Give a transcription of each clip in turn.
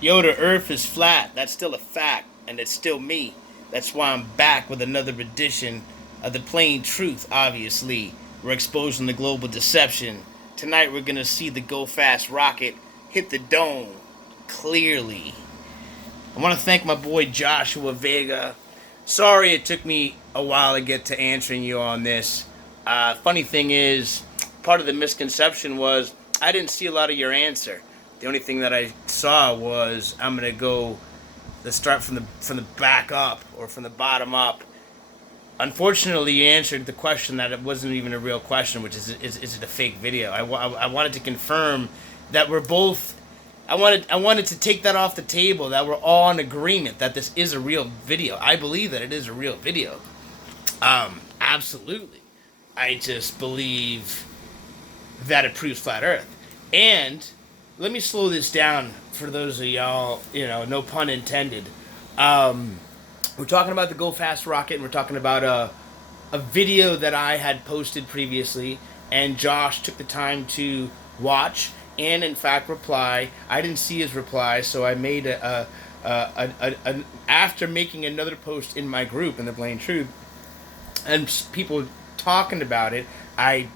Yo, the earth is flat. That's still a fact, and it's still me. That's why I'm back with another edition of the plain truth, obviously. We're exposing the global deception. Tonight we're gonna see the GoFast rocket hit the dome clearly. I want to thank my boy Joshua Vega. Sorry it took me a while to get to answering you on this. Funny thing is, part of the misconception was I didn't see a lot of your answer. The only thing that I saw was I'm gonna go. Let's start from the back up or from the bottom up. Unfortunately, you answered the question that it wasn't even a real question, which is it a fake video? I wanted to confirm that we're both. I wanted to take that off the table. That we're all in agreement that this is a real video. I believe that it is a real video. Absolutely. I just believe that it proves flat Earth. And let me slow this down for those of y'all. No pun intended. We're talking about the Go Fast rocket, and we're talking about a video that I had posted previously, and Josh took the time to watch and, in fact, reply. I didn't see his reply, so I made after making another post in my group in the Plain Truth, and people talking about it. I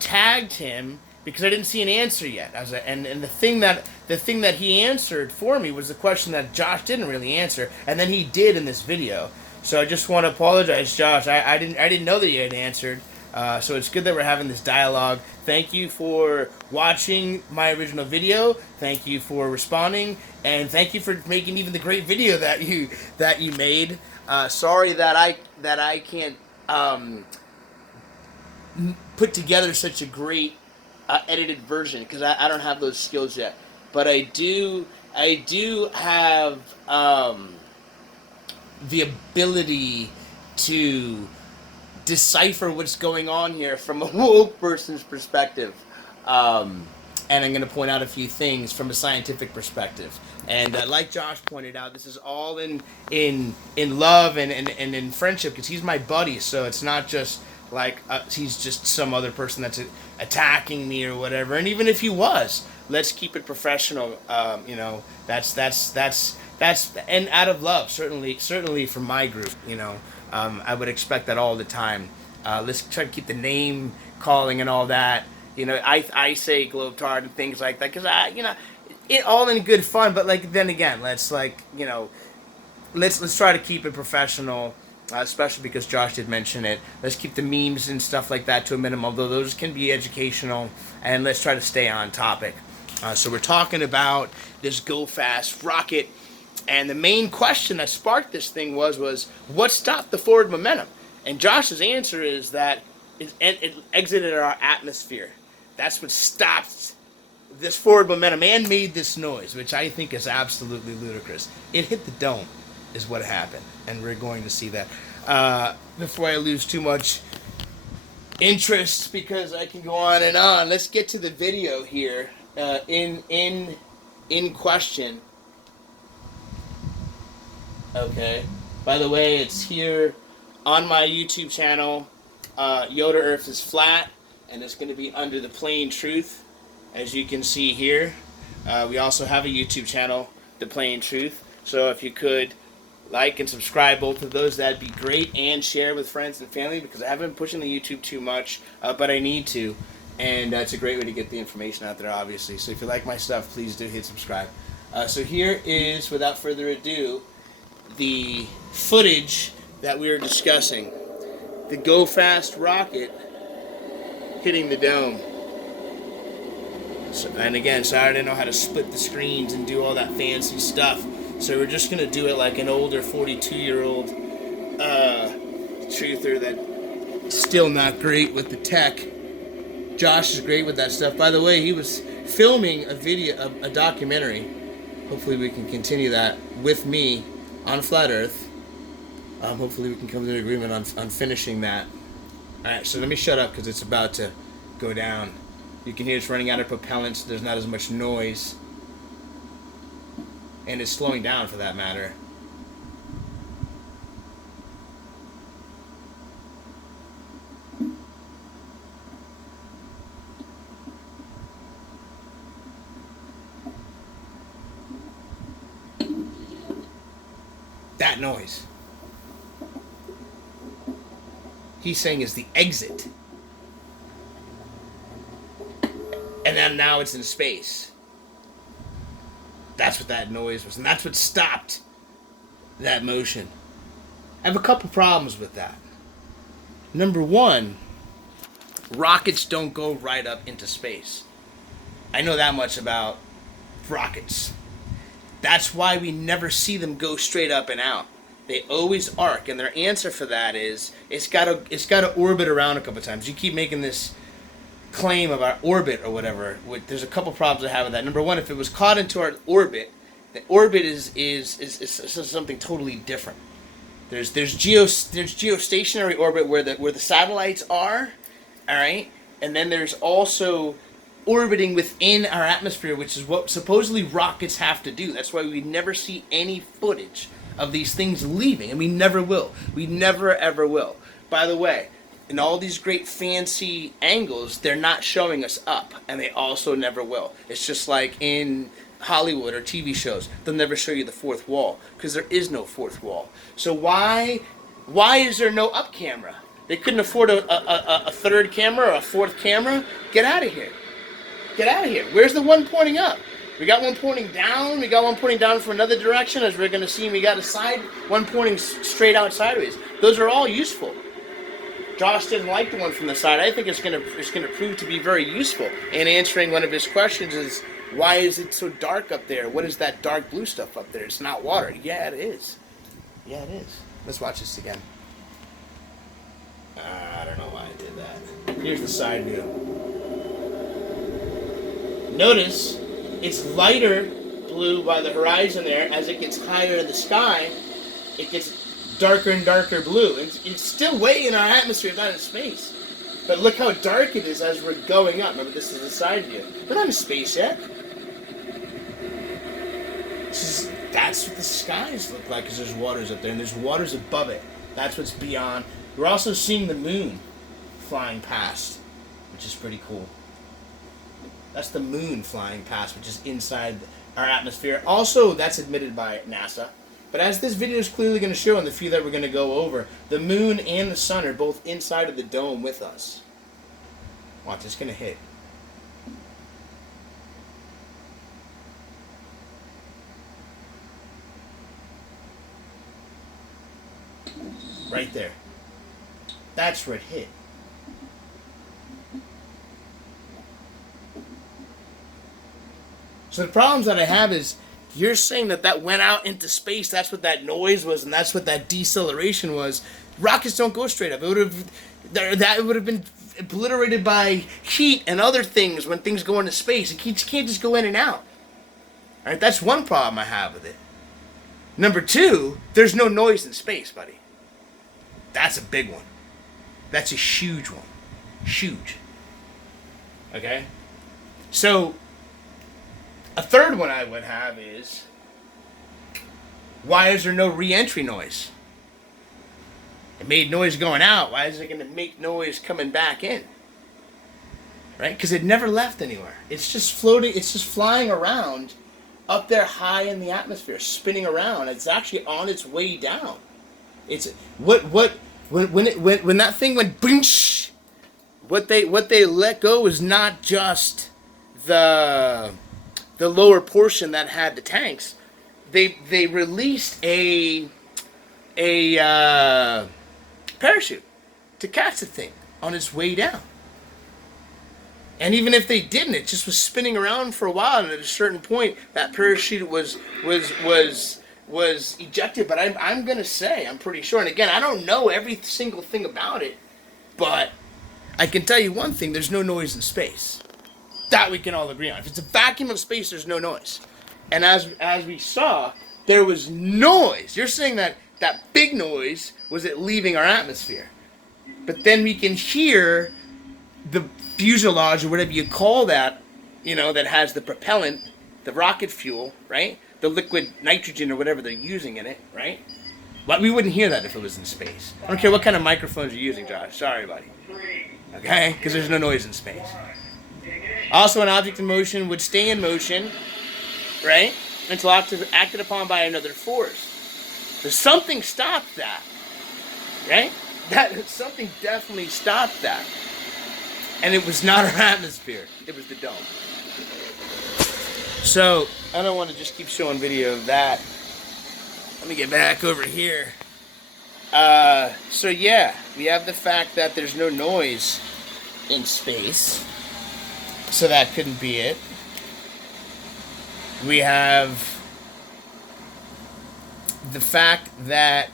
tagged him because I didn't see an answer yet. And the thing that he answered for me was the question that Josh didn't really answer, and then he did in this video. So I just want to apologize, Josh. I didn't know that you had answered. So it's good that we're having this dialogue. Thank you for watching my original video. Thank you for responding, and thank you for making even the great video that you made. Sorry that I can't put together such a great edited version because I don't have those skills yet. But I do have the ability to decipher what's going on here from a woke person's perspective. And I'm going to point out a few things from a scientific perspective. And like Josh pointed out, this is all in love and in friendship because he's my buddy. So it's not just like he's just some other person that's attacking me or whatever. And even if he was, let's keep it professional. That's and out of love, certainly from my group. I would expect that all the time. Let's try to keep the name calling and all that. I say globetard and things like that because it all in good fun. But like then again, let's try to keep it professional, especially because Josh did mention it. Let's keep the memes and stuff like that to a minimum, although those can be educational, and let's try to stay on topic. So we're talking about this Go Fast rocket, and the main question that sparked this thing was what stopped the forward momentum? And Josh's answer is that it exited our atmosphere. That's what stopped this forward momentum and made this noise, which I think is absolutely ludicrous. It hit the dome, is what happened, and we're going to see that. Before I lose too much interest, because I can go on and on, let's get to the video here. In question. Okay. By the way, it's here on my YouTube channel. Yoda Earth is flat, and it's going to be under the Plain Truth, as you can see here. We also have a YouTube channel, The Plain Truth. So if you could like and subscribe both of those, that'd be great, and share with friends and family because I haven't been pushing the YouTube too much, but I need to, and it's a great way to get the information out there, obviously. So if you like my stuff, please do hit subscribe. So here is, without further ado, the footage that we were discussing. The Go Fast rocket hitting the dome. So, and again, so I didn't know how to split the screens and do all that fancy stuff. So we're just going to do it like an older 42-year-old truther that's still not great with the tech. Josh is great with that stuff. By the way, he was filming a video, a documentary. Hopefully we can continue that with me on Flat Earth. Hopefully we can come to an agreement on finishing that. Alright, so let me shut up because it's about to go down. You can hear it's running out of propellant, so there's not as much noise. And it's slowing down for that matter. That noise. He's saying is the exit. And then now it's in space. That's what that noise was. And that's what stopped that motion. I have a couple problems with that. Number one, rockets don't go right up into space. I know that much about rockets. That's why we never see them go straight up and out. They always arc, and their answer for that is it's got to orbit around a couple times. You keep making this claim about orbit or whatever. There's a couple problems I have with that. Number one, if it was caught into our orbit, the orbit is something totally different. There's geostationary orbit where the satellites are, all right, and then there's also orbiting within our atmosphere, which is what supposedly rockets have to do. That's why we never see any footage of these things leaving, and we never will. We never ever will. By the way, in all these great fancy angles, they're not showing us up, and they also never will. It's just like in Hollywood or TV shows, they'll never show you the fourth wall because there is no fourth wall. So why is there no up camera? They couldn't afford a third camera or a fourth camera? Get out of here. Get out of here. Where's the one pointing up? We got one pointing down. We got one pointing down from another direction, as we're going to see. We got a side, one pointing straight out sideways. Those are all useful. Josh didn't like the one from the side. I think it's going to prove to be very useful in answering one of his questions is, why is it so dark up there? What is that dark blue stuff up there? It's not water. Yeah, it is. Yeah, it is. Let's watch this again. I don't know why I did that. Here's the side view. Notice it's lighter blue by the horizon there. As it gets higher in the sky, it gets darker and darker blue. It's still way in our atmosphere, not in space. But look how dark it is as we're going up. Remember, this is the side view. We're not in space yet. That's what the skies look like, because there's waters up there, and there's waters above it. That's what's beyond. We're also seeing the moon flying past, which is pretty cool. That's the moon flying past, which is inside our atmosphere. Also, that's admitted by NASA. But as this video is clearly going to show, and the few that we're going to go over, the moon and the sun are both inside of the dome with us. Watch, it's going to hit. Right there. That's where it hit. So the problems that I have is, you're saying that went out into space, that's what that noise was, and that's what that deceleration was. Rockets don't go straight up. It would have been obliterated by heat and other things when things go into space. It can't just go in and out. All right, that's one problem I have with it. Number two, there's no noise in space, buddy. That's a big one. That's a huge one. Huge. Okay? So, a third one I would have is, why is there no re-entry noise? It made noise going out. Why is it going to make noise coming back in? Right? Because it never left anywhere. It's just floating. It's just flying around up there high in the atmosphere, spinning around. It's actually on its way down. It's when that thing went boonsh, what they let go was not just the lower portion that had the tanks. They released a parachute to catch the thing on its way down. And even if they didn't, it just was spinning around for a while, and at a certain point, that parachute was ejected. But I'm gonna say, I'm pretty sure. And again, I don't know every single thing about it, but I can tell you one thing: there's no noise in space. That we can all agree on. If it's a vacuum of space, there's no noise. And as we saw, there was noise. You're saying that big noise was it leaving our atmosphere, but then we can hear the fuselage or whatever you call that, that has the propellant, the rocket fuel, right? The liquid nitrogen or whatever they're using in it, right? But we wouldn't hear that if it was in space. I don't care what kind of microphones you're using, Josh. Sorry, buddy. Okay? Because there's no noise in space. Also, an object in motion would stay in motion, right? Until acted upon by another force. So something stopped that, right? That something definitely stopped that. And it was not our atmosphere. It was the dome. So I don't want to just keep showing video of that. Let me get back over here. So yeah, we have the fact that there's no noise in space. So that couldn't be it. We have the fact that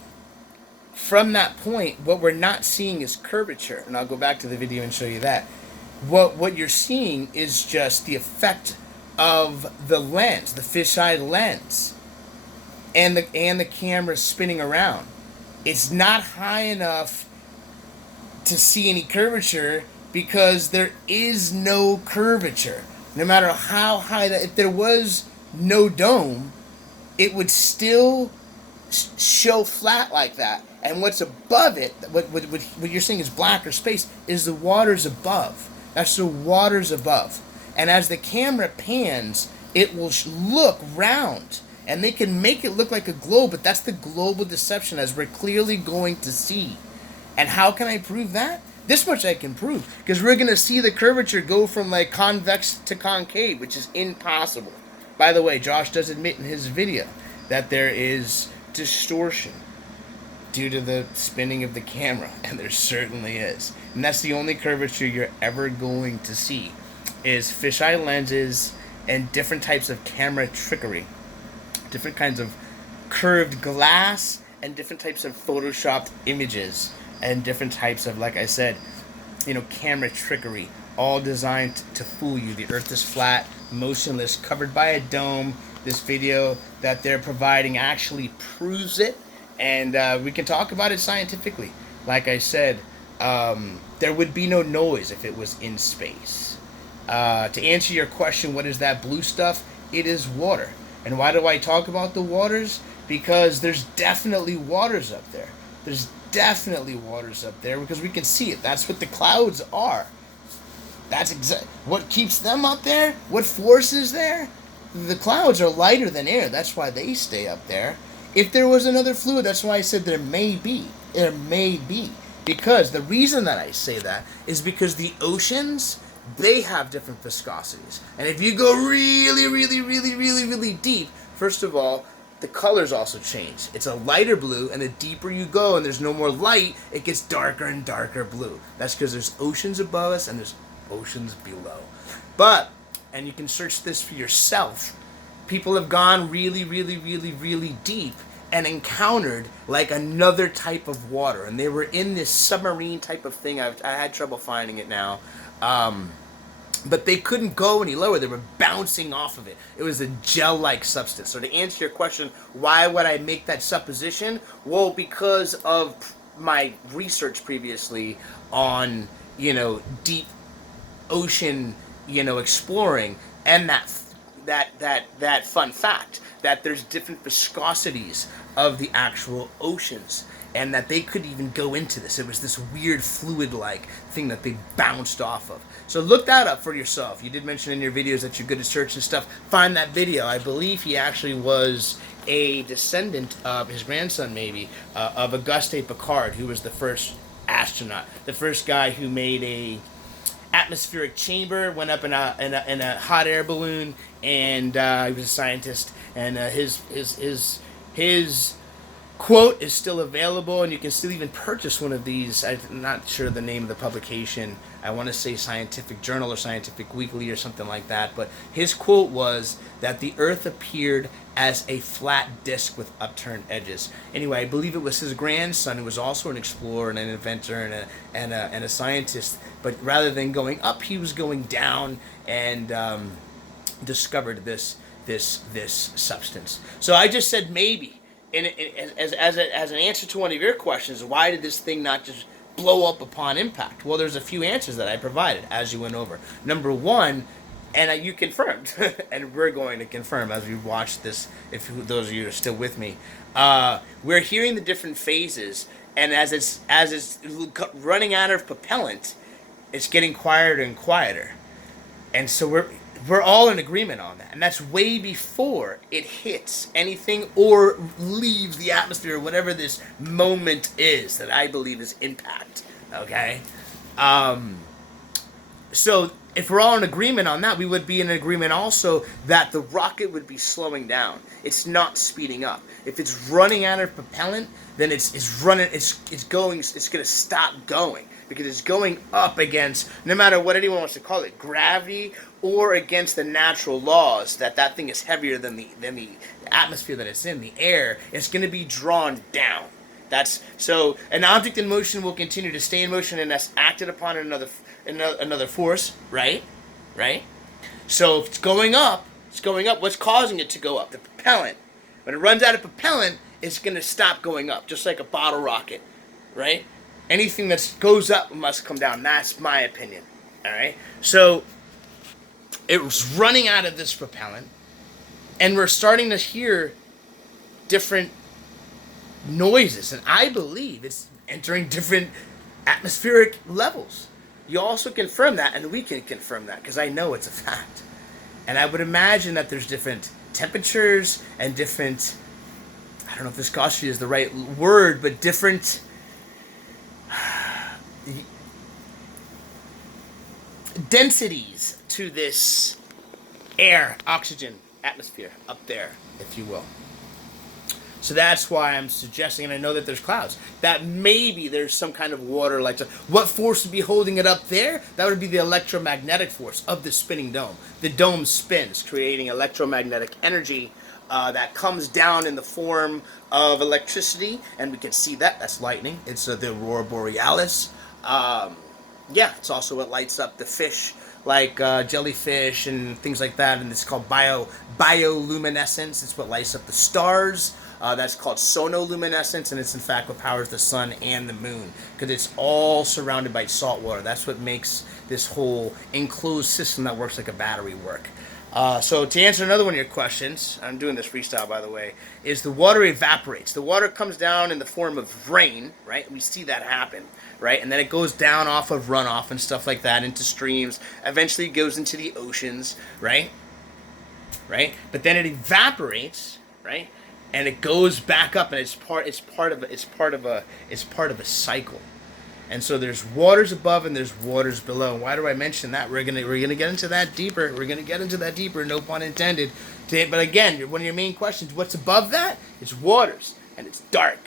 from that point, what we're not seeing is curvature. And I'll go back to the video and show you that. What you're seeing is just the effect of the lens, the fisheye lens, and the camera spinning around. It's not high enough to see any curvature because there is no curvature. No matter how high that, if there was no dome, it would still show flat like that. And what's above it, what you're seeing is black or space, is the waters above. That's the waters above. And as the camera pans, it will look round. And they can make it look like a globe, but that's the global deception, as we're clearly going to see. And how can I prove that? This much I can prove, because we're going to see the curvature go from like convex to concave, which is impossible. By the way, Josh does admit in his video that there is distortion due to the spinning of the camera, and there certainly is. And that's the only curvature you're ever going to see, is fisheye lenses and different types of camera trickery. Different kinds of curved glass and different types of photoshopped images and different types of, like I said, camera trickery, all designed to fool you. The earth is flat, motionless, covered by a dome. This video that they're providing actually proves it, and we can talk about it scientifically. Like I said, there would be no noise if it was in space. To answer your question, what is that blue stuff? It is water. And why do I talk about the waters? Because there's definitely waters up there. There's definitely waters up there because we can see it. That's what the clouds are. That's what keeps them up there. What force is there? The clouds are lighter than air. That's why they stay up there. If there was another fluid, that's why I said there may be. There may be. Because the reason that I say that is because the oceans, they have different viscosities. And if you go really, really, really, really, really deep, first of all, the colors also change. It's a lighter blue, and the deeper you go and there's no more light, it gets darker and darker blue. That's because there's oceans above us and there's oceans below. But, and you can search this for yourself, people have gone really, really, really, really deep and encountered like another type of water. And they were in this submarine type of thing. I had trouble finding it now. But they couldn't go any lower. They were bouncing off of it. It was a gel-like substance. So to answer your question, why would I make that supposition? Well, because of my research previously on, deep ocean, exploring, and that fun fact that there's different viscosities of the actual oceans, and that they could even go into this. It was this weird fluid-like thing that they bounced off of. So look that up for yourself. You did mention in your videos that you're good at searching stuff. Find that video. I believe he actually was a descendant of his grandson, maybe, of Auguste Piccard, who was the first astronaut, the first guy who made a atmospheric chamber, went up in a hot air balloon, and he was a scientist. And his quote is still available, and you can still even purchase one of these. I'm not sure the name of the publication. I want to say Scientific Journal or Scientific Weekly or something like that. But his quote was that the Earth appeared as a flat disc with upturned edges. Anyway, I believe it was his grandson, who was also an explorer and an inventor and a scientist. But rather than going up, he was going down and discovered this substance. So I just said maybe. And as an answer to one of your questions, why did this thing not just blow up upon impact? Well, there's a few answers that I provided as you went over. Number one, and you confirmed, and we're going to confirm as we watch this, if those of you are still with me, we're hearing the different phases, and as it's running out of propellant, it's getting quieter and quieter. And so We're all in agreement on that, and that's way before it hits anything or leaves the atmosphere, whatever this moment is that I believe is impact. Okay, so if we're all in agreement on that, we would be in agreement also that the rocket would be slowing down. It's not speeding up. If it's running out of propellant, then it's running. It's going. It's going to stop going because it's going up against, no matter what anyone wants to call it, gravity, or against the natural laws that thing is heavier than the atmosphere that it's in, the air. It's going to be drawn down. That's so. An object in motion will continue to stay in motion unless acted upon another force, right? Right? So if it's going up, it's going up. What's causing it to go up? The propellant. When it runs out of propellant, it's going to stop going up, just like a bottle rocket, right? Anything that goes up must come down. That's my opinion, all right? So it was running out of this propellant, and we're starting to hear different noises, and I believe it's entering different atmospheric levels. You also confirm that, and we can confirm that, because I know it's a fact. And I would imagine that there's different temperatures and different, I don't know if viscosity is the right word, but different densities to this air, oxygen, atmosphere up there, if you will. So that's why I'm suggesting, and I know that there's clouds, that maybe there's some kind of water like that. What force would be holding it up there? That would be the electromagnetic force of the spinning dome. The dome spins, creating electromagnetic energy that comes down in the form of electricity, and we can see that. That's lightning. It's the aurora borealis. It's also what lights up the fish, like jellyfish and things like that, and it's called bioluminescence. It's what lights up the stars. That's called sonoluminescence, and it's in fact what powers the sun and the moon, because it's all surrounded by salt water. That's what makes this whole enclosed system that works like a battery work. So to answer another one of your questions, I'm doing this freestyle by the way, is the water evaporates. The water comes down in the form of rain, right? We see that happen, right? And then it goes down off of runoff and stuff like that into streams. Eventually it goes into the oceans, right? Right? But then it evaporates, right? And it goes back up, and it's part of a cycle. And so there's waters above and there's waters below. Why do I mention that? We're gonna get into that deeper. No pun intended. But again, one of your main questions: what's above that? It's waters, and it's dark,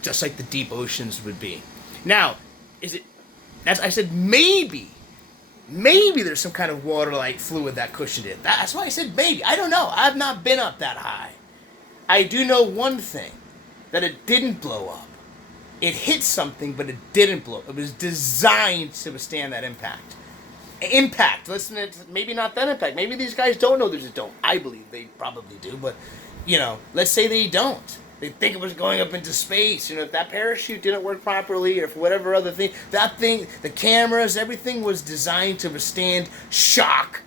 just like the deep oceans would be. Now, is it? I said maybe there's some kind of water-like fluid that cushioned it. That's why I said maybe. I don't know. I've not been up that high. I do know one thing, that it didn't blow up. It hit something, but it didn't blow up. It was designed to withstand that impact. Impact. Listen, maybe not that impact. Maybe these guys don't know there's a dome. I believe they probably do, but, let's say they don't. They think it was going up into space. If that parachute didn't work properly, or for whatever other thing, the cameras, everything was designed to withstand shock,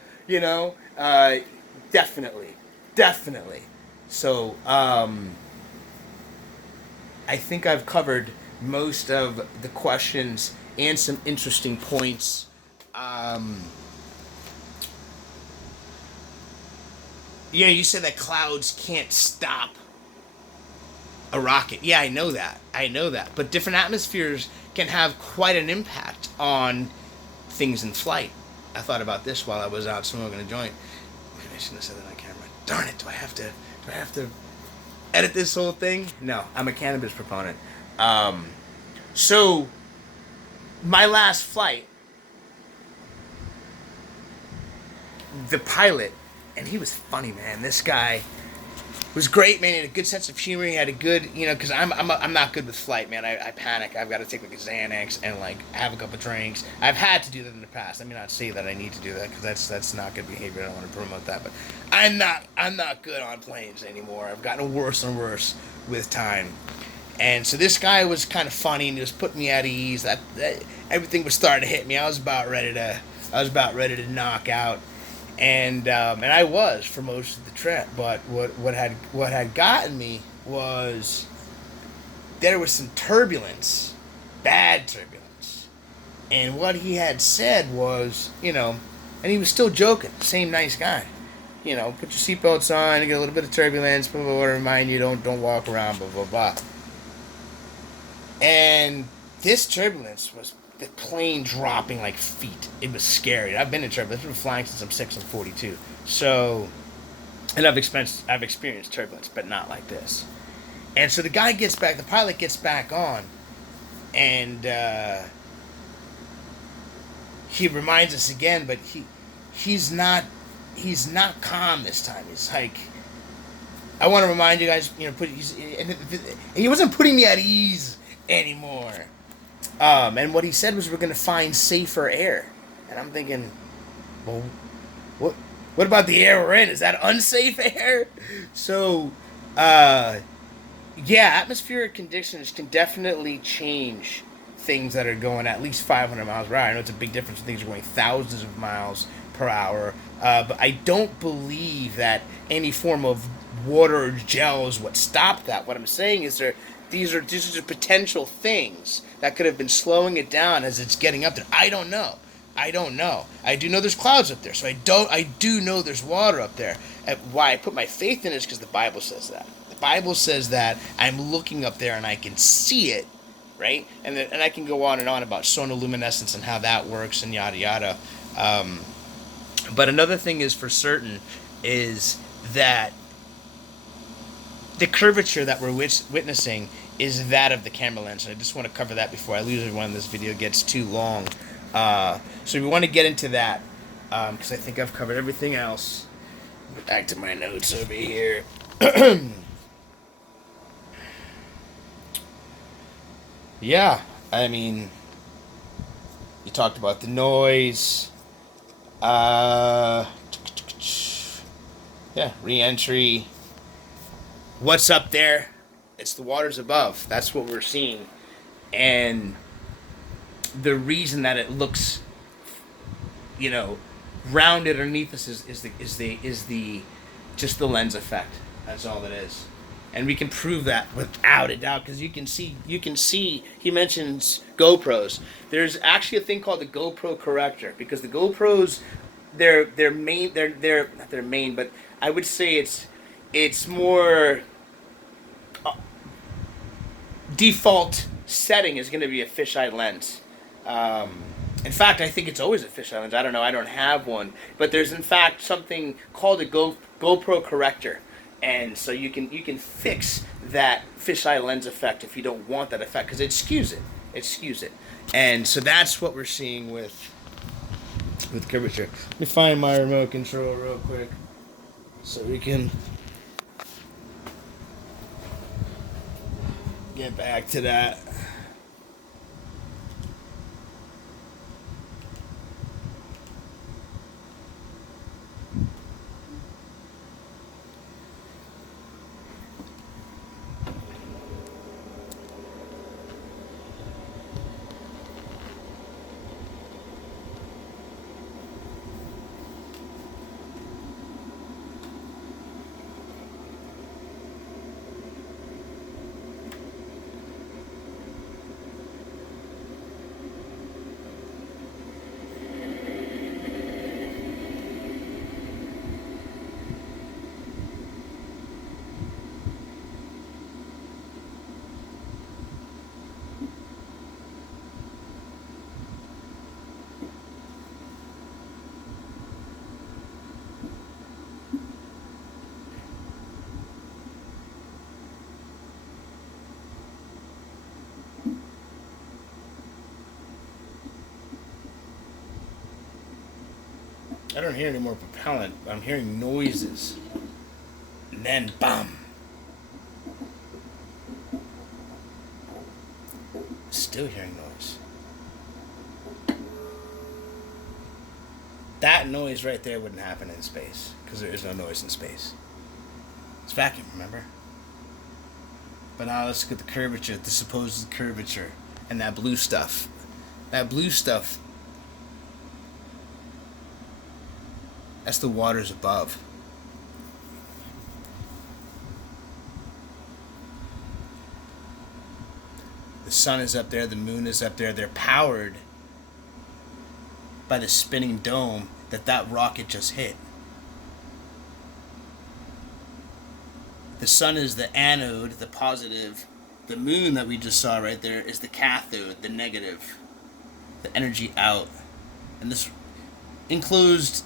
definitely. So, I think I've covered most of the questions and some interesting points. You said that clouds can't stop a rocket. Yeah, I know that. But different atmospheres can have quite an impact on things in flight. I thought about this while I was out smoking a joint. Maybe I shouldn't have said that on camera. Darn it, do I have to edit this whole thing? No, I'm a cannabis proponent. So, my last flight, the pilot, and he was funny, man. This guy was great, man. He had a good sense of humor. He had a good, because I'm not good with flight, man. I panic. I've got to take like a Xanax and like have a couple drinks. I've had to do that in the past. I may not say that I need to do that because that's not good behavior. I don't want to promote that, but I'm not good on planes anymore. I've gotten worse and worse with time. And so this guy was kind of funny, and he was putting me at ease. That everything was starting to hit me. I was about ready to knock out. And I was for most of the trip, but what had gotten me was there was some turbulence, bad turbulence, and what he had said was, And he was still joking. Same nice guy. You know, put your seatbelts on, you get a little bit of turbulence, blah, blah, blah, remind you don't walk around, blah, blah, blah. And this turbulence was the plane dropping like feet. It was scary. I've been in turbulence. I've been flying since I'm 6 and 42. So, and I've experienced turbulence, but not like this. And so the pilot gets back on, and he reminds us again, but he's not calm this time. He's like, I want to remind you guys, you know, he wasn't putting me at ease anymore. And what he said was, we're going to find safer air. And I'm thinking, well, what about the air we're in? Is that unsafe air? So, yeah, atmospheric conditions can definitely change things that are going at least 500 miles per hour. I know it's a big difference when things are going thousands of miles per hour, but I don't believe that any form of water or gel is what stopped that. What I'm saying is these are potential things that could have been slowing it down as it's getting up there. I don't know. I do know there's clouds up there, so I do know there's water up there. And why I put my faith in it is because the Bible says that. The Bible says that I'm looking up there and I can see it, right? And I can go on and on about sonoluminescence and how that works and yada yada. But another thing is for certain is that the curvature that we're witnessing is that of the camera lens. And I just want to cover that before I lose everyone. This video gets too long. So we want to get into that because I think I've covered everything else. Back to my notes over here. Yeah, I mean, you talked about the noise. Yeah, re-entry. What's up there? It's the waters above. That's what we're seeing. And the reason that it looks, you know, rounded underneath us is the just the lens effect. That's all it is. And we can prove that without a doubt because you can see he mentions GoPros. There's actually a thing called the GoPro corrector because the GoPros they're not their main, but I would say it's more default setting is going to be a fisheye lens. In fact, I think it's always a fisheye lens. I don't know. I don't have one, but there's in fact something called a GoPro corrector, and so you can fix that fisheye lens effect if you don't want that effect because it skews it, and so that's what we're seeing with curvature. Let me find my remote control real quick so we can get back to that. I don't hear any more propellant. I'm hearing noises. And then, bam. Still hearing noise. That noise right there wouldn't happen in space. Because there is no noise in space. It's vacuum, remember? But now let's look at the curvature, the supposed curvature. And that blue stuff. That blue stuff, that's the waters above. The sun is up there, the moon is up there. They're powered by the spinning dome that rocket just hit. The sun is the anode, the positive. The moon that we just saw right there is the cathode, the negative. The energy out. And this enclosed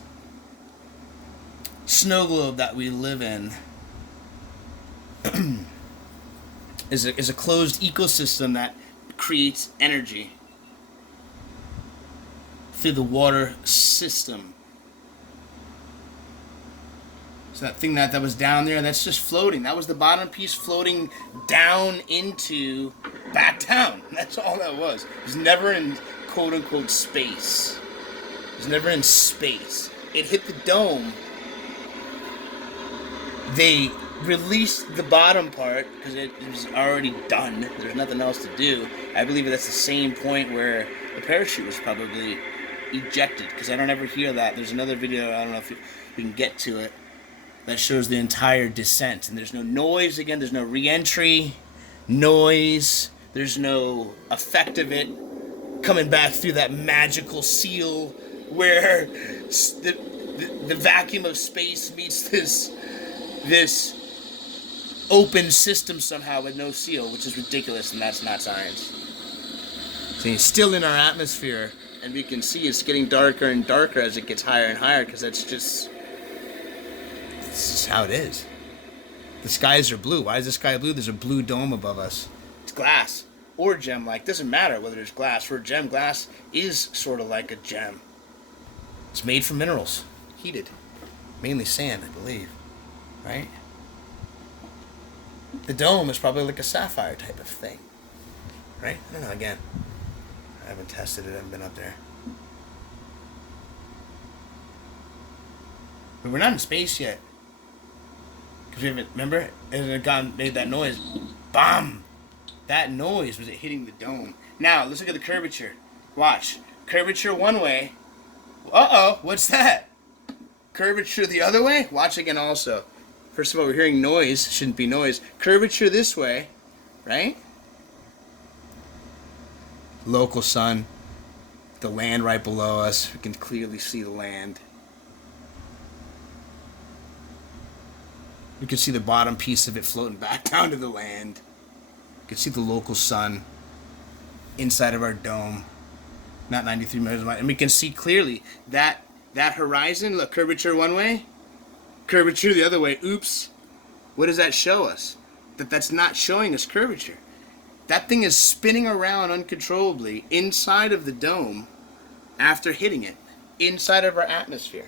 snow globe that we live in is a closed ecosystem that creates energy through the water system. So that thing that was down there, that's just floating. That was the bottom piece floating down into, back down. That's all that was. It was never in quote-unquote space. It was never in space. It hit the dome. They released the bottom part because it was already done. There's nothing else to do. I believe that's the same point where the parachute was probably ejected, because I don't ever hear that. There's another video, I don't know if we can get to it, that shows the entire descent, and there's no noise again, there's no re-entry noise, there's no effect of it coming back through that magical seal where the vacuum of space meets this open system somehow with no seal, which is ridiculous, and that's not science. So it's still in our atmosphere, and we can see it's getting darker and darker as it gets higher and higher, because that's just how it is. The skies are blue. Why is the sky blue? There's a blue dome above us. It's glass or gem-like. Doesn't matter whether it's glass or gem. Glass is sort of like a gem. It's made from minerals, heated, mainly sand, I believe. Right? The dome is probably like a sapphire type of thing. Right? I don't know. Again, I haven't tested it. I haven't been up there. But we're not in space yet. Because we haven't, remember? It had made that noise. Bam! That noise was it hitting the dome. Now, let's look at the curvature. Watch. Curvature one way. Uh-oh, what's that? Curvature the other way? Watch again also. First of all, we're hearing noise. Shouldn't be noise. Curvature this way. Right? Local sun. The land right below us. We can clearly see the land. We can see the bottom piece of it floating back down to the land. You can see the local sun inside of our dome. Not 93 meters wide. And we can see clearly that horizon. Look, curvature one way. Curvature the other way. Oops. What does that show us? That's not showing us curvature. That thing is spinning around uncontrollably inside of the dome after hitting it. Inside of our atmosphere.